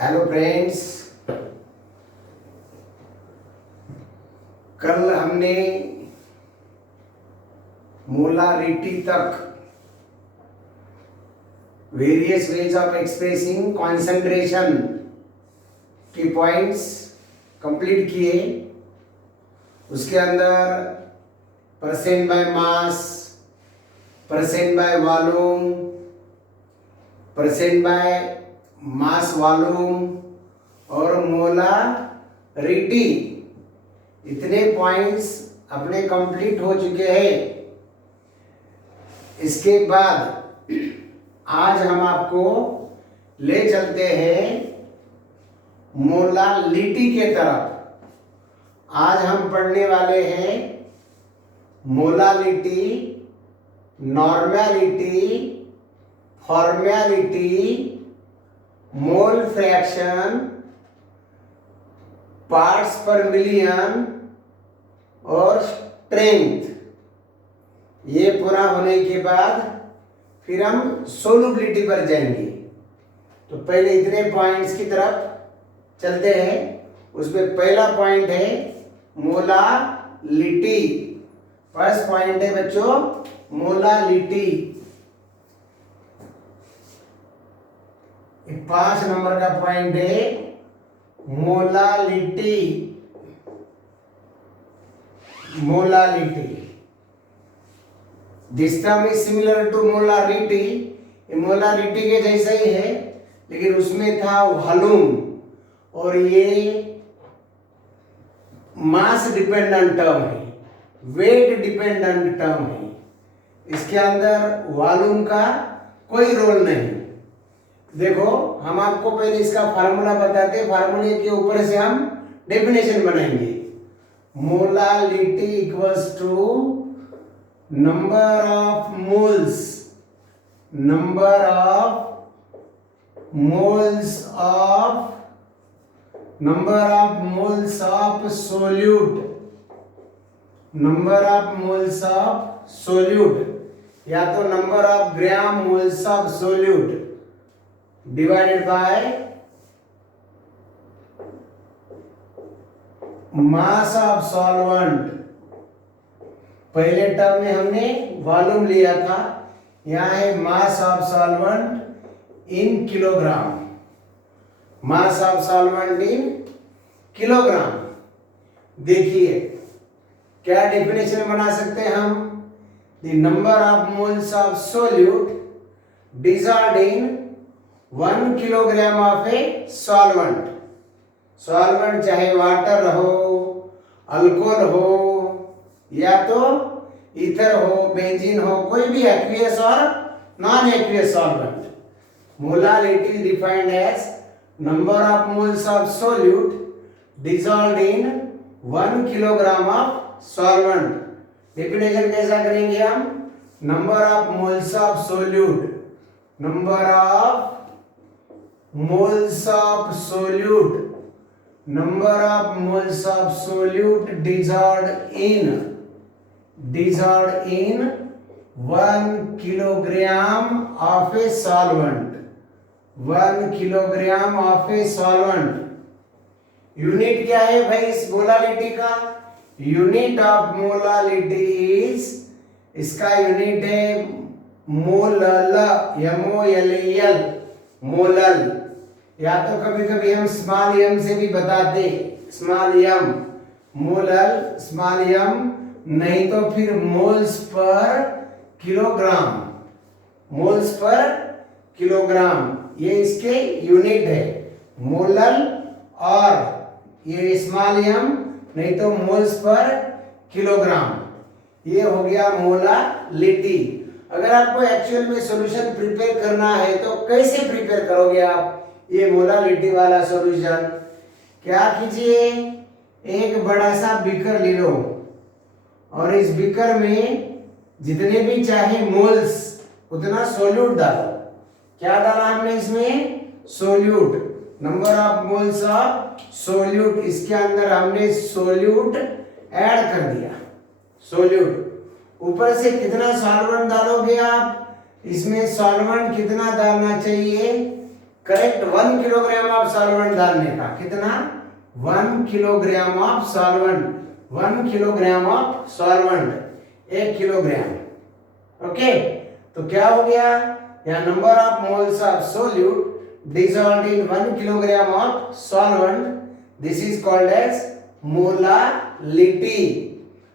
Hello friends, कल हमने molarity तक various ways of expressing concentration के पॉइंट्स कंप्लीट किए। उसके अंदर percent by mass, percent by volume, percent by mass volume और मोलारिटी, इतने पॉइंट्स अपने कंप्लीट हो चुके हैं। इसके बाद आज हम आपको ले चलते हैं मोलालिटी के तरफ। आज हम पढ़ने वाले हैं molality, normality, formality, mole fraction, parts पर मिलियन और स्ट्रेंथ। ये पूरा होने के बाद फिर हम सोलुबिलिटी पर जाएंगे। तो पहले इतने पॉइंट्स की तरफ चलते हैं। उसमें पहला पॉइंट है मोलालिटी। फर्स्ट पॉइंट है बच्चों मोलालिटी। 5 नंबर का पॉइंट है molality. Molality, this term is similar to molarity. Molarity के जैसा ही है, लेकिन उसमें था वॉल्यूम और ये मास डिपेंडेंट टर्म है, वेट डिपेंडेंट टर्म है। इसके अंदर वॉल्यूम का कोई रोल नहीं। देखो, हम आपको पहले इसका फार्मूला बताते हैं, फार्मूले के ऊपर से हम डेफिनेशन बनाएंगे। Molality equals to number of moles, number of moles of, number of moles of solute, number of moles of solute, या तो number of gram moles of solute divided by mass of solvent। पहले term में हमने volume लिया था, यहाँ है mass of solvent in kilogram, mass of solvent in kilogram. देखिए क्या डेफिनेशन बना सकते हैं हम, the number of moles of solute dissolved in 1 kilogram of a solvent. Solvent चाहे वाटर हो, अल्कोहल हो, या तो ईथर हो, बेंजीन हो, कोई भी एक्वियस और non aqueous solvent. Molality defined as number of moles of solute dissolved in 1 kilogram of solvent. Definition कैसा करेंगे हम, number of moles of solute, number of moles of solute, number of moles of solute dissolved in 1 kilogram of a solvent, 1 kilogram of a solvent। Unit क्या है भाई इस molality का, unit of molality is, इसका unit है molal, MOLEL, molal. या तो कभी कभी हम स्मॉल एम से भी बताते, small m, molal, small m, नहीं तो फिर moles per kilogram, moles per kilogram, ये इसके यूनिट है मोलल, और ये स्मॉल एम नहीं तो मोल्स पर किलोग्राम। ये हो गया मोलालिटी। अगर आपको एक्चुअल में सॉल्यूशन प्रिपेयर करना है तो कैसे प्रिपेयर करोगे आप ये मोलालिटी वाला सॉल्यूशन? क्या कीजिए, एक बड़ा सा बीकर ले लो और इस बीकर में जितने भी चाहे मोल्स उतना सोल्यूट डालो। क्या डाला हमने इसमें, solute, number of moles of solute. इसके अंदर हमने सोल्यूट ऐड कर दिया, सोल्यूट। ऊपर से कितना सॉल्वेंट डालोगे आप, इसमें सॉल्वेंट कितना डालना चाहिए, करेक्ट 1 किलोग्राम ऑफ सॉल्वेंट डालने का। कितना? 1 kilogram of solvent, 1 kilogram of solvent, 1 kilogram. Okay, तो क्या हो गया? यहाँ number of moles of solute dissolved in 1 kilogram of solvent, this is called as molality।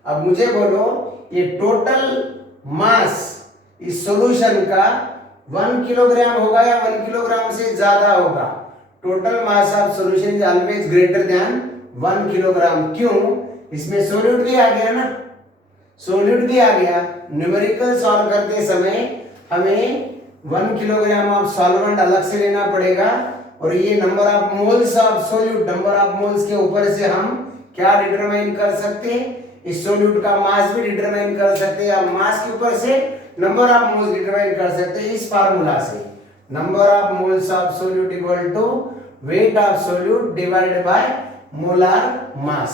अब मुझे बोलो ये टोटल मास इस सॉल्यूशन का 1 किलोग्राम होगा या 1 किलोग्राम से ज्यादा होगा? Total mass of solution is always greater than 1 kilogram. क्यों? इसमें सोल्यूट भी आ गया ना, सोल्यूट भी आ गया। न्यूमेरिकल सॉल्व करते समय हमें 1 किलोग्राम ऑफ सॉल्वेंट अलग से लेना पड़ेगा और ये number of moles of solute, number of moles के ऊपर से हम क्या डिटरमाइन कर सकते हैं? इस सोल्यूट का मास भी डिटरमाइन कर सकते हैं, या मास के ऊपर से नंबर ऑफ मोल्स डिटरमाइन कर सकते हैं इस फार्मूला से। Number of moles of solute equal to weight of solute divided by molar mass.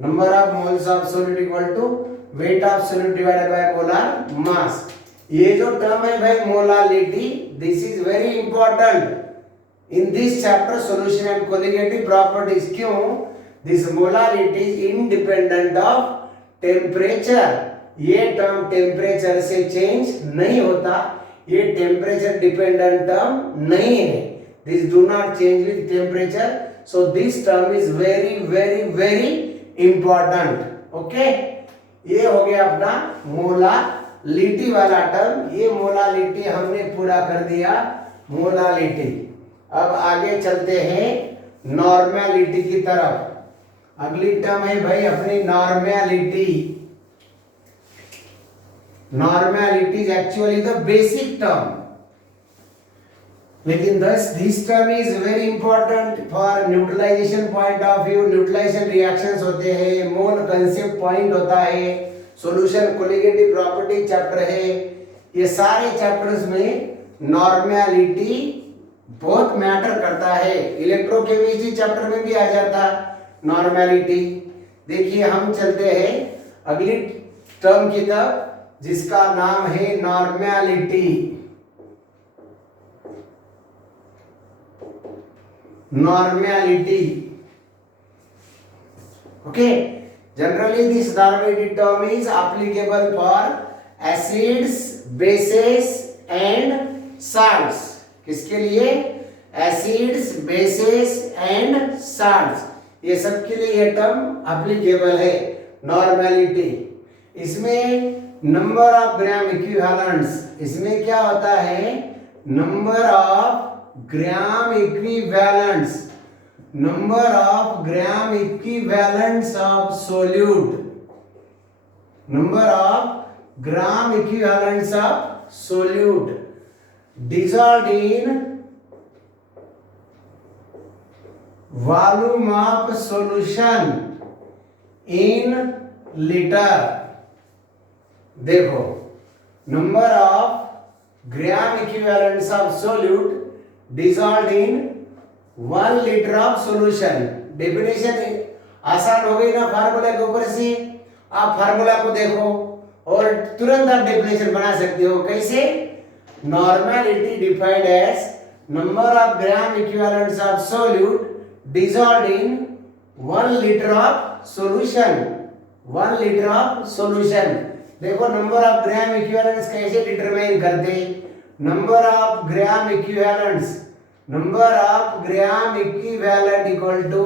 Number of moles of solute equal to weight of solute divided by molar mass. ये जो term है भाई molality, this is very important in this chapter solution and colligative properties. क्यों? This molality is independent of temperature. ये term temperature से change नहीं होता, ये टेम्परेचर डिपेंडेंट टर्म नहीं है। This do not change with temperature, so this term is very very very important. Okay, ये हो गया अपना मोलालिटी वाला टर्म। ये मोलालिटी हमने पूरा कर दिया, मोलालिटी। अब आगे चलते हैं नॉर्मेलिटी की तरफ। अगली टर्म है भाई अपनी normality. Normality is actually the basic term, लेकिन this term is very important for neutralization point of view. Neutralization reactions होते हैं, मोल कंसेप्ट पॉइंट होता है, सॉल्यूशन कोलिगेटिव प्रॉपर्टी चैप्टर है। ये सारे चैप्टर्स में नॉर्मेलिटी बहुत मैटर करता है। इलेक्ट्रोकेमिस्ट्री चैप्टर में भी आ जाता नॉर्मेलिटी। देखिए हम चलते हैं अगली टर्म की तरफ जिसका नाम है normality. Normality, okay. Generally, this normality term is applicable for acids, bases and salts. किसके लिए? Acids, bases and salts. ये सब के लिए ये टर्म applicable है नॉर्मेलिटी। इसमें नंबर ऑफ ग्राम इक्विवेलेंट्स, इसमें क्या होता है? Number of gram equivalents, number of gram equivalents of solute, number of gram equivalents of solute dissolved in volume of solution in liter। देखो number of gram equivalents of solute dissolved in 1 litre of solution. Definition आसान हो गई ना formula के ऊपर से? आप formula को देखो और तुरंत आप डेफिनेशन बना सकते हो। कैसे? Normality defined as number of gram equivalents of solute dissolved in 1 litre of solution. 1 litre of solution. देखो नंबर ऑफ ग्राम इक्विवेलेंट्स कैसे डिटरमाइन करते? Number of gram equivalents, number of gram equivalent equal to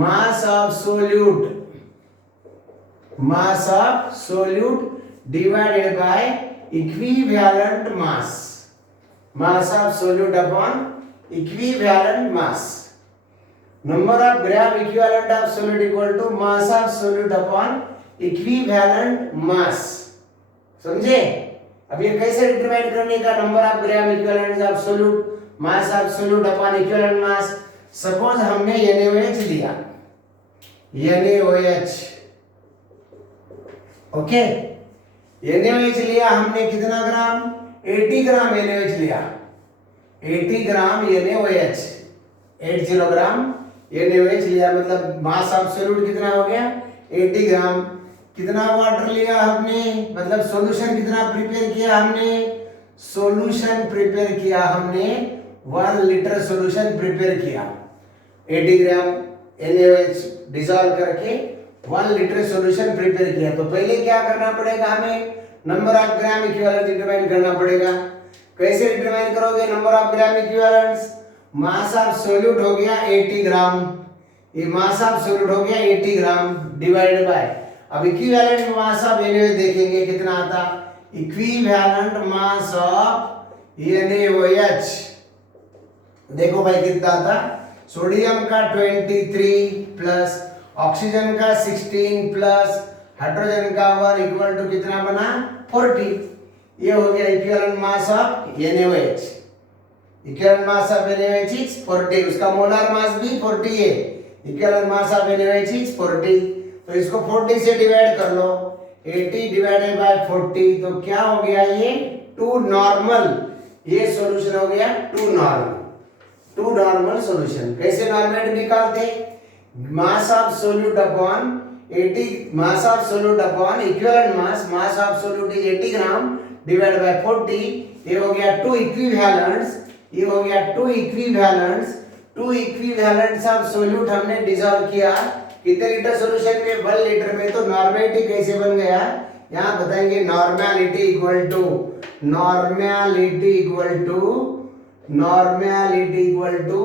mass of solute, mass of solute divided by equivalent mass, mass of solute upon equivalent mass। number of gram equivalent of solute equal to mass of solute upon equivalent mass। समझे? अब ये कैसे determine करने का? Number of gram equivalent of solute mass of solute upon equivalent mass. Suppose हमने NaOH लिया, NaOH, okay. NaOH लिया हमने कितना ग्राम? 80 ग्राम NaOH लिया, 80 ग्राम NaOH, 80 ग्राम NaOH लिया, मतलब मास ऑफ सोल्यूट कितना हो गया? 80 ग्राम। कितना वाटर लिया हमने, मतलब सॉल्यूशन कितना प्रिपेयर किया हमने? सॉल्यूशन प्रिपेयर किया हमने 1 लीटर सॉल्यूशन प्रिपेयर किया, 80 ग्राम NaOH डिसॉल्व करके 1 लीटर सॉल्यूशन प्रिपेयर किया। तो पहले क्या करना पड़ेगा, हमें number of gram equivalent determine करना पड़ेगा। कैसे डिटरमाइन करोगे number of gram equivalents? Mass of solute हो गया 80 ग्राम, ये मास ऑफ सॉल्यूट हो गया 80 ग्राम डिवाइडेड बाय, अब इक्विवेलेंट मास ऑफ NaOH देखेंगे कितना आता, इक्विवेलेंट मास ऑफ NaOH देखो भाई कितना आता, सोडियम का 23 प्लस ऑक्सीजन का 16 प्लस हाइड्रोजन का 1 इक्वल टू कितना बना 40। ये हो गया equivalent mass of NaOH। Equivalent mass of NaOH is 40, उसका मोलर मास भी 40 है। Equivalent mass of NaOH is 40, तो इसको 40 से डिवाइड कर लो, 80 डिवाइडेड बाय 40, तो क्या हो गया ये 2 नॉर्मल, ये सॉल्यूशन हो गया 2 नॉर्मल सॉल्यूशन। कैसे नॉर्मल निकालते, mass of solute upon 80, mass of solute upon equivalent mass of solute is 80 gram divide by 40, ये हो गया 2 इक्विवेलेंट्स, ये हो गया 2 इक्विवेलेंट्स ऑफ सोल्यूट हमने डिसॉल्व किया कितने लीटर सॉल्यूशन में, 1 लीटर में। तो नॉर्मेलिटी कैसे बन गया, यहाँ बताएंगे normality equal to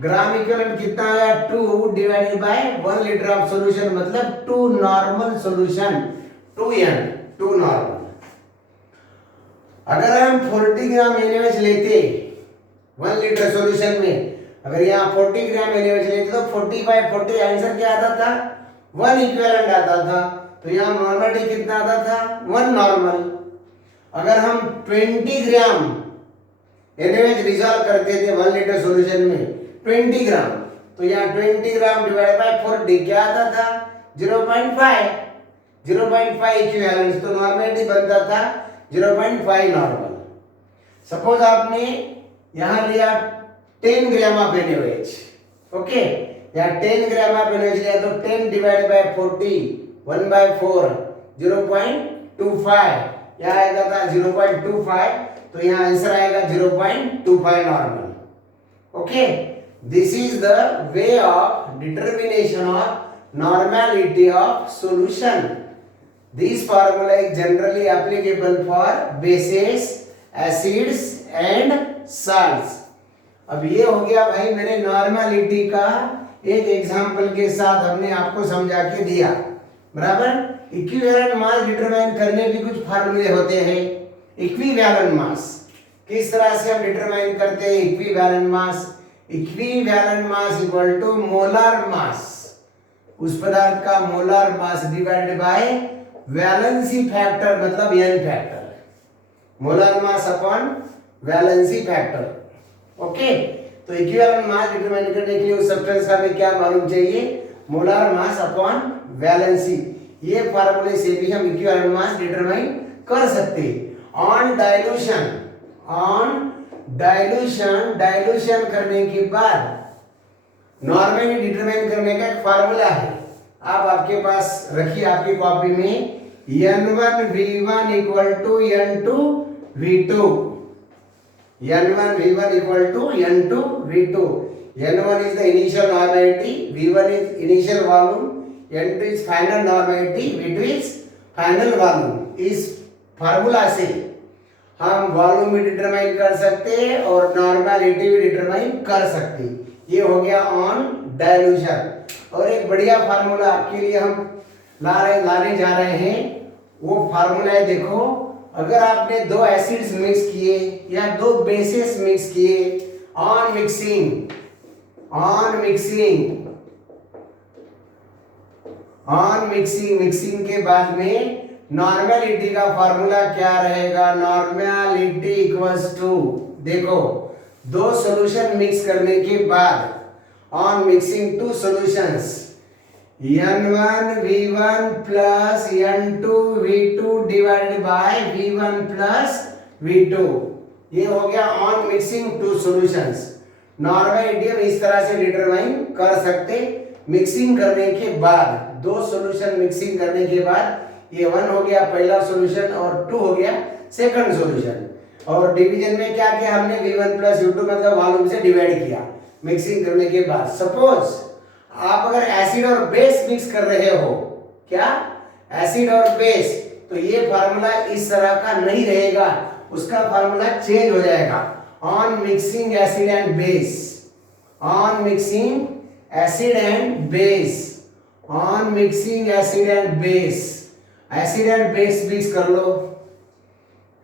gram equivalent कितना आया 2 divided by 1 litre of solution, मतलब 2 नॉर्मल सॉल्यूशन, 2 नॉर्मल। अगर हम 40 ग्राम NaOH लेते 1 लीटर सॉल्यूशन में, अगर यहाँ 40 ग्राम NaOH लेते तो 40/40 आंसर क्या आता था 1 इक्विवेलेंट आता था, तो यहाँ नॉर्मलिटी कितना आता था 1 नॉर्मल। अगर हम 20 ग्राम NaOH डिसॉल्व करते थे 1 लीटर सॉल्यूशन में 20 ग्राम, तो यहाँ 20 ग्राम डिवाइड बाय 40 क्या आता था 0.5 इक्विवेलेंट, तो नॉर्मलिटी बनता था 0.5 नॉर्मल। सपोज आपने यहाँ लिया 10 ग्राम ऑफ NaOH, ओके, यहाँ 10 ग्राम ऑफ NaOH लिया तो 10 डिवाइड बाय 40 1/4 0.25, यहाँ आएगा था 0.25, तो यहाँ आंसर आएगा 0.25 normal. Okay, this is the way of determination of normality of solution. This formula is generally applicable for bases, acids and salts. अब ये हो गया भाई मैंने नॉर्मेलिटी का एक एग्जांपल के साथ हमने आपको समझा के दिया, बराबर। इक्विवेलेंट मास डिटरमाइन करने के कुछ फार्मूले होते हैं। इक्विवेलेंट मास किस तरह से हम डिटरमाइन करते हैं, equivalent mass equal to molar mass, उस पदार्थ का molar mass divided by valency factor, मतलब n factor, molar mass upon valency factor. Okay, तो इक्विवेलेंट मास डिटरमाइन करने के लिए उस सब्सटेंस का हमें क्या मालूम चाहिए, मोलर मास अपॉन वैलेंसी। ये फार्मूले से भी हम इक्विवेलेंट मास डिटरमाइन कर सकते हैं। ऑन डाइल्यूशन करने के बाद नॉर्मली डिटरमाइन करने का एक फार्मूला है, आप आपके पास रखिए आपकी कॉपी में, N1V1 equal to N2V2, N1V1 equal to N2V2। N1 is the initial normality, V1 is initial volume, N2 is final normality, V2 is final volume। इस फार्मूला से हम वॉल्यूम भी डिटरमाइन कर सकते हैं और नॉर्मेलिटी भी डिटरमाइन कर सकते हैं। ये हो गया ऑन डाइल्यूशन। और एक बढ़िया फार्मूला आपके लिए हम लाने जा रहे हैं, वो फार्मूला है, देखो, अगर आपने 2 एसिड्स मिक्स किए या 2 बेसेस मिक्स किए, ऑन मिक्सिंग के बाद में नॉर्मेलिटी का फार्मूला क्या रहेगा, नॉर्मेलिटी इक्वल्स टू, देखो 2 सॉल्यूशन मिक्स करने के बाद on mixing 2 solutions, N1V1 plus N2V2 divided by V1 plus V2। ये हो गया ऑन मिक्सिंग 2 सॉल्यूशंस। नॉर्मेलिटी हम इस तरह से डिटरमाइन कर सकते, मिक्सिंग करने के बाद 2 सॉल्यूशन मिक्सिंग करने के बाद ये 1 हो गया पहला सॉल्यूशन और 2 हो गया सेकंड सॉल्यूशन। और डिवीजन में क्या किया हमने, V1 प्लस U2 मतलब वॉल्यूम से डिवाइड किया मिक्सिंग करने के बाद। सपोज आप अगर एसिड और बेस मिक्स कर रहे हो, क्या एसिड और बेस, तो ये फार्मूला इस तरह का नहीं रहेगा, उसका फार्मूला चेंज हो जाएगा। On mixing acid and base, on mixing acid and base, on mixing acid and base, acid and base mix कर लो।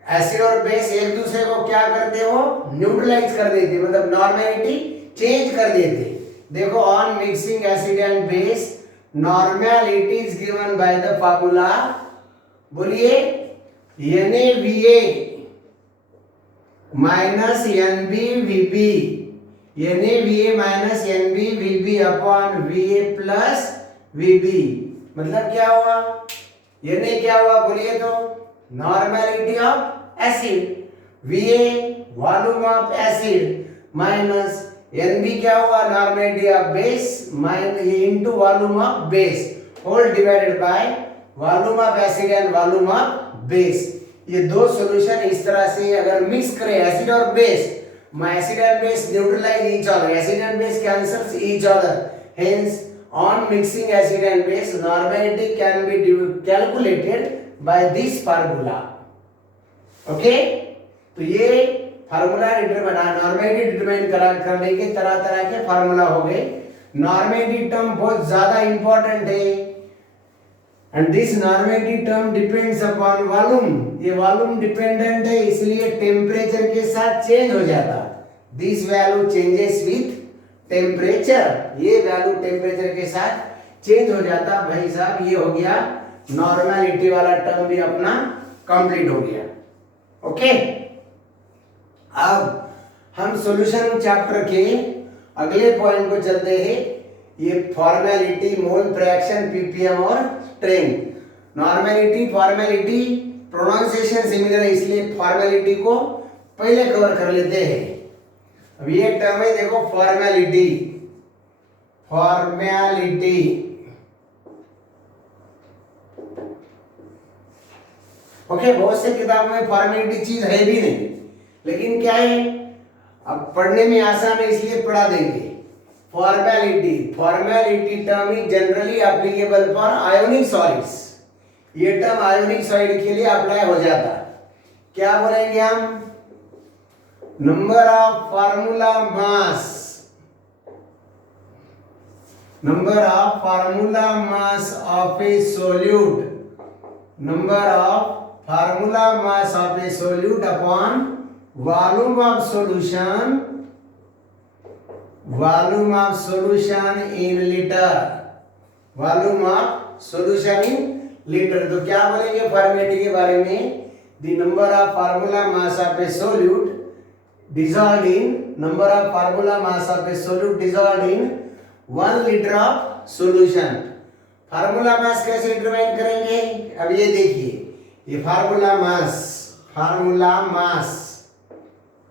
एसिड और बेस एक दूसरे को क्या करते हो, न्यूट्रलाइज कर देते, मतलब नॉर्मेलिटी चेंज कर देते। देखो on mixing acid and base normality is given by the formula, बोलिए NaVa minus NbVb, NaVa minus NbVb upon Va plus Vb, मतलब क्या हुआ, Na क्या हुआ बोलिए तो, normality of acid, Va volume of acid minus Nb क्या हुआ, normality of base minus into volume of base whole divided by volume of acid and volume of base. ये दो सॉल्यूशन इस तरह से अगर मिक्स करें एसिड और base, acid and base neutralize each other, acid and base cancels each other, hence on mixing acid and base normality can be calculated by this formula. Okay, तो ये फार्मूला नॉर्मेलिटी डिटरमाइन करने के तरह तरह के formula हो गए। Normality term बहुत ज्यादा इंपॉर्टेंट है, and this normality term depends upon volume, ये वॉल्यूम डिपेंडेंट है, इसलिए टेम्परेचर के साथ चेंज हो जाता। This value changes with temperature, ये वैल्यू टेम्परेचर के साथ चेंज हो जाता। भाई साहब ये हो गया नॉर्मेलिटी वाला टर्म भी अपना कंप्लीट हो गया। ओके, अब हम सॉल्यूशन चैप्टर के अगले पॉइंट को चलते हैं। ये फॉर्मेलिटी, मोल फ्रैक्शन, पीपीएम और strength. Normality, formality, pronunciation similar है, इसलिए फॉर्मेलिटी को पहले कवर कर लेते हैं। अब ये टर्म है देखो फॉर्मेलिटी, फॉर्मेलिटी ओके, बहुत से किताबों में फॉर्मेलिटी चीज है भी नहीं, लेकिन क्या है अब पढ़ने में आसान है इसलिए पढ़ा देंगे। Formality, formality term is generally applicable for ionic solids, ये टर्म आयोनिक सॉलिड के लिए अप्लाई हो जाता। क्या बोलेंगे हम, number of formula mass, number of formula mass of a solute, number of formula mass of a solute upon volume of solution, volume of solution in liter, volume of solution in liter। तो क्या बोलेंगे formality के बारे में, the number of formula mass of a solute dissolved in, number of formula mass of a solute dissolved in 1 liter of solution। Formula mass कैसे determine करेंगे, अब ये देखिए, ये formula mass, formula mass,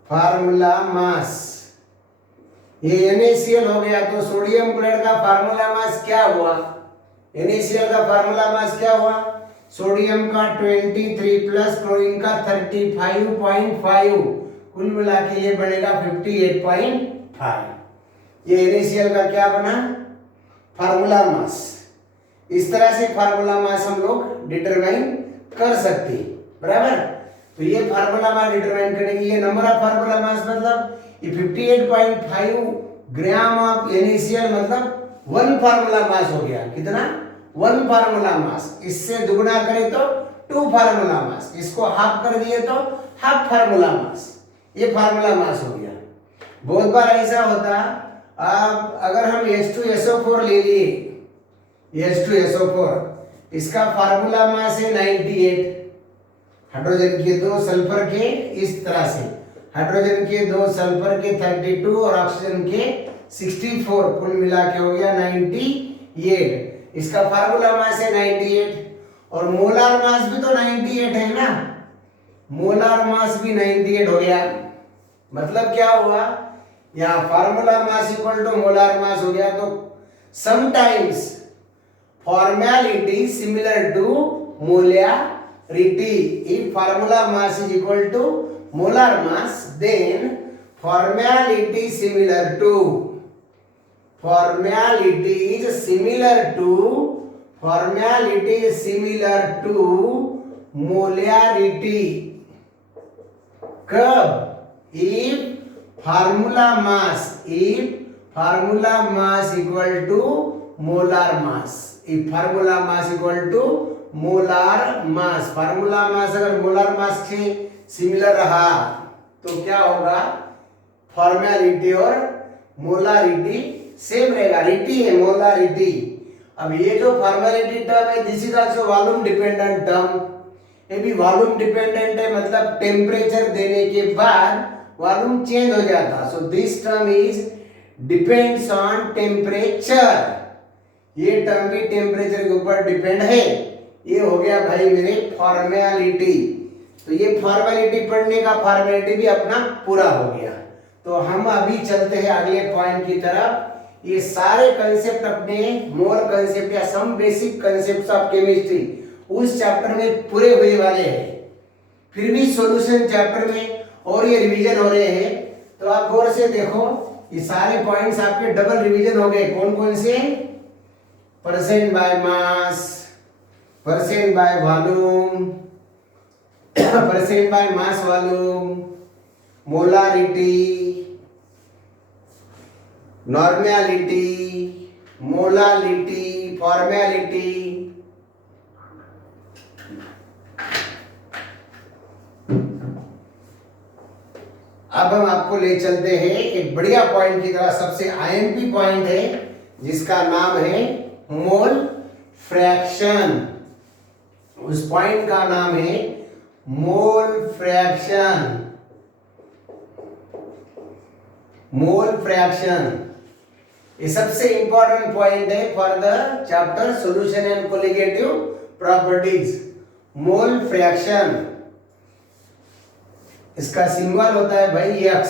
formula mass, ये NaCl हो गया, तो सोडियम क्लोराइड का फार्मूला मास क्या हुआ, NaCl का फार्मूला मास क्या हुआ, सोडियम का 23 प्लस क्लोरीन का 35.5, कुल मिला के ये बनेगा 58.5। ये NaCl का क्या बना, फार्मूला मास। इस तरह से फार्मूला मास हम लोग डिटरमाइन कर सकते हैं, बराबर। तो ये फार्मूला मास डिटरमाइन करने की, ये नंबर ऑफ फार्मूला मास मतलब ये 58.5 ग्राम ऑफ NaCl मतलब 1 फार्मूला मास हो गया, कितना, 1 फार्मूला मास। इससे दुगना करें तो 2 फार्मूला मास, इसको हाफ कर दिए तो हाफ फार्मूला मास, ये फार्मूला मास हो गया। बहुत बार ऐसा होता, अब अगर हम H2SO4 ले लिए, H2SO4, इसका फार्मूला मास है 98, हाइड्रोजन के 2 सल्फर के, इस तरह से हाइड्रोजन के 2 सल्फर के 32 और ऑक्सीजन के 64, कुल मिला के हो गया 98। इसका फार्मूला मास है 98 और मोलार मास भी तो 98 है ना, मोलार मास भी 98 हो गया। मतलब क्या हुआ, यहाँ formula mass equal to molar mass हो गया। तो sometimes formality similar to molarity, if formula mass is equal to molar mass, then formality similar to molarity. कब? if formula mass equal to molar mass, if formula mass equal to molar mass, formula mass अगर molar mass से similar रहा तो क्या होगा? Formality और molarity same रहेगा. रिटी है मोलारिटी. अब ये जो फॉर्मेलिटी टर्म है this is also volume dependent term. ये भी वॉल्यूम डिपेंडेंट है, मतलब टेम्परेचर देने के बाद वॉल्यूम चेंज हो जाता. So this term is depends on temperature. ये टर्म भी टेम्परेचर के ऊपर डिपेंड है. ये हो गया भाई मेरे फॉर्मेलिटी. तो ये फॉर्मेलिटी पढ़ने का फॉर्मेलिटी भी अपना पूरा हो गया. तो हम अभी चलते हैं अगले पॉइंट की तरफ. ये सारे कंसेप्ट अपने मोर कंसेप्ट या some basic concepts of chemistry उस चैप्टर में पूरे हुए वाले हैं. फिर भी सॉल्यूशन चैप्टर में और ये रिवीजन हो रहे हैं. तो आप गौर से देखो, ये सारे पॉइंट्स आपके डबल रिवीजन हो गए. कौन कौन से? Percent by mass, percent by volume, percent by mass volume, molarity, normality, molality, formality. अब हम आपको ले चलते हैं एक बढ़िया पॉइंट की तरह. सबसे आईएमपी पॉइंट है जिसका नाम है मोल फ्रैक्शन. उस पॉइंट का नाम है मोल फ्रैक्शन. मोल फ्रैक्शन ये सबसे इंपॉर्टेंट पॉइंट है for the chapter solution and colligative properties. Mole fraction, इसका सिंबल होता है भाई x.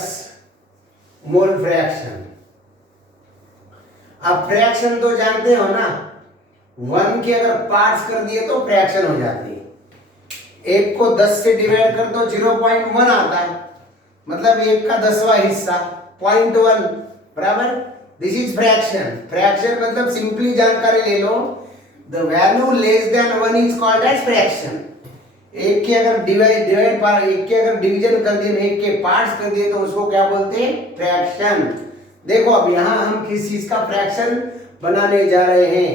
Mole fraction. अब फ्रैक्शन तो जानते हो ना, 1 के अगर पार्ट्स कर दिए तो फ्रैक्शन हो जाती है. 1 को 10 से डिवाइड कर दो 0.1 आता है, मतलब 1 का 10वां हिस्सा 0.1 बराबर. This is fraction. फ्रैक्शन मतलब सिंपली जानकारी ले लो, the value less than 1 is called as fraction. 1 के अगर एक के अगर डिवीजन कर दिए, 1 के पार्ट्स कर दिए तो उसको क्या बोलते हैं? फ्रैक्शन. देखो अब यहां हम किस चीज का फ्रैक्शन बनाने जा रहे हैं.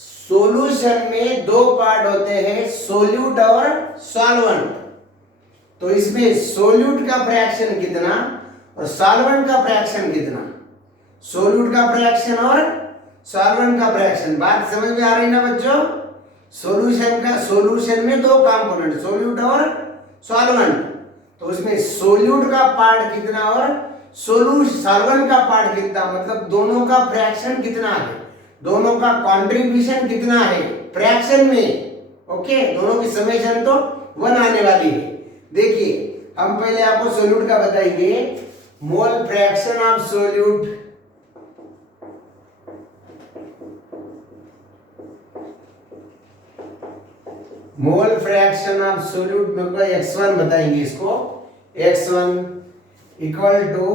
सॉल्यूशन में 2 पार्ट होते हैं, सोल्यूट और सॉल्वेंट. तो इसमें सोल्यूट का फ्रैक्शन कितना और सॉल्वेंट का फ्रैक्शन कितना? सोल्यूट का फ्रैक्शन और सॉल्वेंट का फ्रैक्शन. बात समझ में आ रही ना बच्चों? सॉल्यूशन में 2 कंपोनेंट, सोल्यूट और सॉल्वेंट. तो उसमें सोल्यूट का पार्ट कितना और सॉल्वेंट का पार्ट कितना, मतलब दोनों का फ्रैक्शन कितना है, दोनों का कंट्रीब्यूशन कितना है फ्रैक्शन में. ओके, दोनों की समेशन तो 1 आने वाली है. देखिए हम पहले आपको सोल्यूट का बताएंगे. Mole fraction of solute, mole fraction of solute में x1 बताएंगे. इसको x1 equal to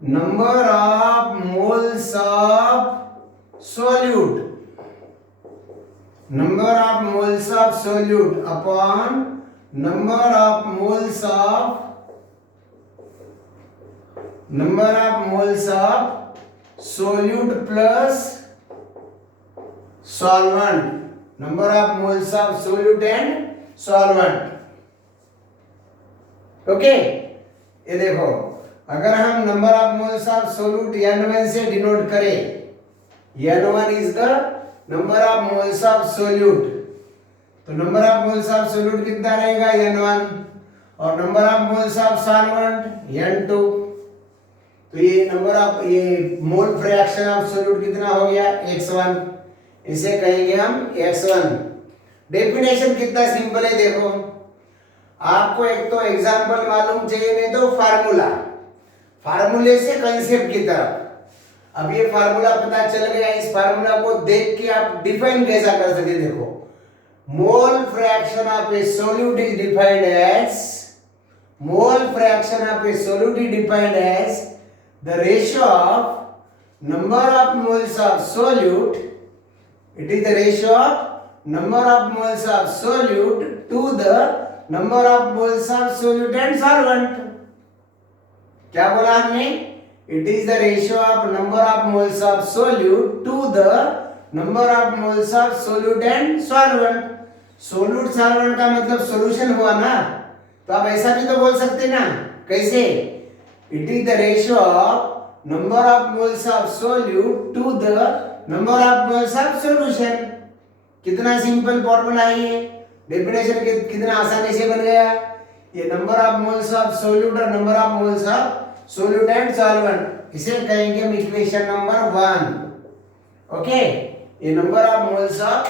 number of moles of solute, number of moles of solute upon number of moles of solute plus solvent, number of moles of solute and solvent. Okay, ये देखो अगर हम number of moles of solute N1 से denote करें, N1 is the number of moles of solute. तो number of moles of solute कितना रहेगा? N1. और number of moles of solvent N2. तो ये नंबर ऑफ ये मोल फ्रैक्शन ऑफ सोल्यूट कितना हो गया? X1. इसे कहेंगे हम X1. डेफिनेशन कितना सिंपल है देखो. आपको एक तो एग्जांपल मालूम चाहिए, नहीं तो फार्मूला, फार्मूले से कंसेप्ट की तरफ. अब ये फार्मूला पता चल गया, इस फार्मूला को देख के आप डिफाइन कैसा कर सकते. देखो mole fraction of a solute is defined as mole fraction of a solute is defined as the ratio of number of moles of solute. It is the ratio of number of moles of solute to the number of moles of solute and solvent. क्या बोला हमने? It is the ratio of number of moles of solute to the number of moles of solute and solvent. Solute solvent का मतलब solution हुआ ना, तो आप ऐसा भी तो बोल सकते ना, कैसे? It is the ratio of number of moles of solute to the number of moles of solution. कितना सिंपल फॉर्मूला है ये, डेफिनेशन कितना आसानी से बन गया। ये number of moles of solute और number of moles of solute and solvent, इसे कहेंगे हम इक्वेशन नंबर 1। ओके, ये number of moles of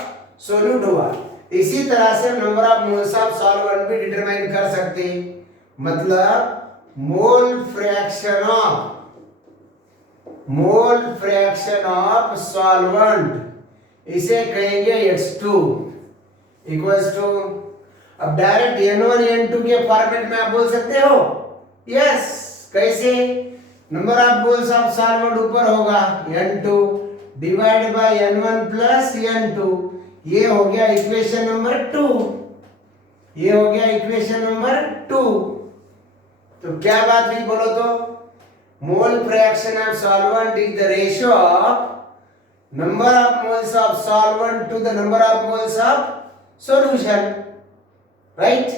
solute हुआ। इसी तरह से number of moles of solvent भी डिटरमाइन कर सकते हैं, मतलब मोल फ्रैक्शन ऑफ सॉल्वेंट, इसे कहेंगे X2 इक्वल्स टू, अब डायरेक्ट N1 N2 के फॉर्मेट में आप बोल सकते हो, यस। कैसे? Number of moles of solvent ऊपर होगा N2 divide by N1 plus N2, ये हो गया इक्वेशन नंबर 2, ये हो गया इक्वेशन नंबर 2। तो क्या बात हुई बोलो तो? Mole fraction of solvent is the ratio of number of moles of solvent to the number of moles of solution, right?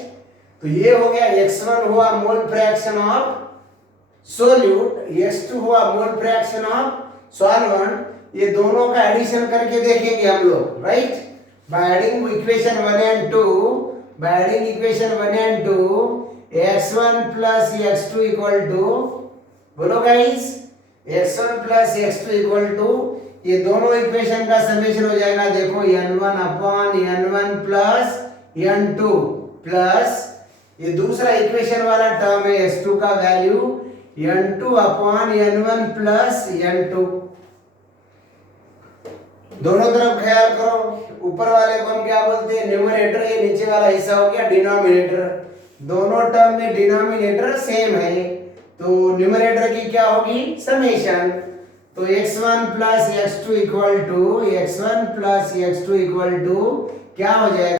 तो ये हो गया x1 हुआ मोल फ्रैक्शन ऑफ सोल्यूट, x2 हुआ मोल फ्रैक्शन ऑफ सॉल्वेंट। ये दोनों का एडिशन करके देखेंगे हम लोग, right? By adding equation 1 and 2, by adding equation 1 and 2, x1 plus x2 equal to, बोलो guys, x1 plus x2 equal to, ये दोनों इक्वेशन का समेशन हो जाएगा, देखो n1 upon n1 plus n2 plus ये दूसरा इक्वेशन वाला टर्म है x2 का value n2 upon n1 plus n2। दोनों तरफ ख्याल करो, ऊपर वाले को हम क्या बोलते हैं? न्यूमरेटर, ये नीचे वाला हिस्सा हो गया डिनोमिनेटर। दोनों टर्म में डिनोमिनेटर सेम है, तो न्यूमरेटर की क्या होगी? समेशन। तो x1 plus x2 equal to क्या हो जाएगा?